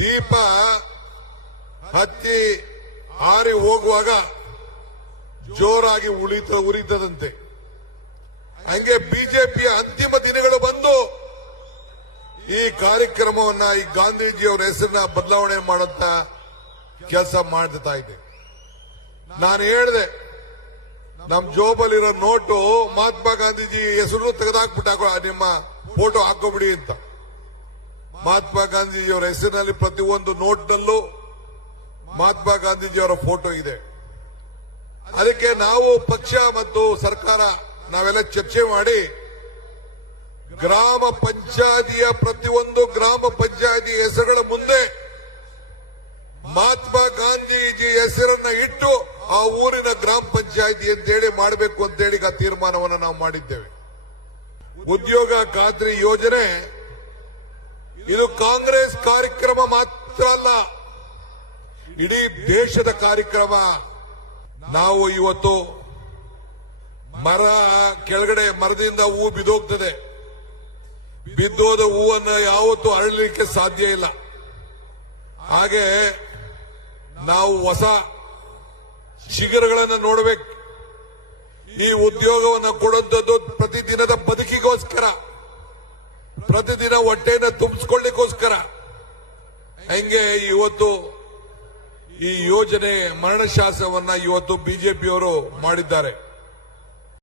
ದೀಪ ಹತ್ತಿ ಹಾರಿ ಹೋಗುವಾಗ ಜೋರಾಗಿ ಉರಿತದಂತೆ. ಹಂಗೆ ಬಿಜೆಪಿಯ ಅಂತಿಮ ದಿನಗಳು ಬಂದು ಈ ಕಾರ್ಯಕ್ರಮವನ್ನ ಈ ಗಾಂಧೀಜಿಯವರ ಹೆಸರನ್ನ ಬದಲಾವಣೆ ಮಾಡುತ್ತ ಕೆಲಸ ಮಾಡ್ತಾ ಇದೆ. ನಾನು ಹೇಳಿದೆ, ನಮ್ ಜೋಬಲ್ಲಿರೋ ನೋಟು ಮಹಾತ್ಮ ಗಾಂಧೀಜಿ ಹೆಸರು ತೆಗೆದಾಕ್ಬಿಟ್ಟ, ನಿಮ್ಮ ಫೋಟೋ ಹಾಕೋಬಿಡಿ ಅಂತ. ಮಹಾತ್ಮ ಗಾಂಧೀಜಿಯವರ ಹೆಸರಿನಲ್ಲಿ ಪ್ರತಿಯೊಂದು ನೋಟ್ನಲ್ಲೂ ಮಹಾತ್ಮ ಗಾಂಧೀಜಿಯವರ ಫೋಟೋ ಇದೆ. ಅದಕ್ಕೆ ನಾವು ಪಕ್ಷ ಮತ್ತು ಸರ್ಕಾರ ನಾವೆಲ್ಲ ಚರ್ಚೆ ಮಾಡಿ ಗ್ರಾಮ ಪಂಚಾಯತಿಯ ಪ್ರತಿಯೊಂದು ಗ್ರಾಮ ಪಂಚಾಯತಿ ಹೆಸರುಗಳ ಮುಂದೆ ಮಹಾತ್ಮ ಗಾಂಧೀಜಿ ಹೆಸರನ್ನ ಇಟ್ಟು ಆ ಊರಿನ ಗ್ರಾಮ ಪಂಚಾಯತಿ ಅಂತೇಳಿ ಮಾಡಬೇಕು ಅಂತೇಳಿ ಆ ತೀರ್ಮಾನವನ್ನು ನಾವು ಮಾಡಿದ್ದೇವೆ. ಉದ್ಯೋಗ ಖಾತ್ರಿ ಯೋಜನೆ ಇದು ಕಾಂಗ್ರೆಸ್ ಕಾರ್ಯಕ್ರಮ ಮಾತ್ರ ಅಲ್ಲ, ಇಡೀ ದೇಶದ ಕಾರ್ಯಕ್ರಮ. ನಾವು ಇವತ್ತು ಮರ ಕೆಳಗಡೆ ಮರದಿಂದ ಹೂ ಬಿದ್ದೋಗ್ತದೆ, ಬಿದ್ದೋದ ಹೂವನ್ನು ಯಾವತ್ತೂ ಅರಳಲಿಕ್ಕೆ ಸಾಧ್ಯ ಇಲ್ಲ. ಹಾಗೆ ನಾವು ಹೊಸ ಶಿಖರಗಳನ್ನು ನೋಡಬೇಕು. ಈ ಉದ್ಯೋಗವನ್ನು ಕೊಡುವಂಥದ್ದು ಪ್ರತಿದಿನದ ಬದುಕಿಗೋಸ್ಕರ, ಪ್ರತಿದಿನ ಹೊಟ್ಟೆಯನ್ನು ತುಂಬಿಸ್ಕೊಳ್ಳಿಕ್ಕೋಸ್ಕರ. ಹಂಗೆ ಇವತ್ತು ಈ ಯೋಜನೆ ಮರಣಶಾಸನವನ್ನ ಇವತ್ತು ಬಿಜೆಪಿಯವರು ಮಾಡಿದ್ದಾರೆ.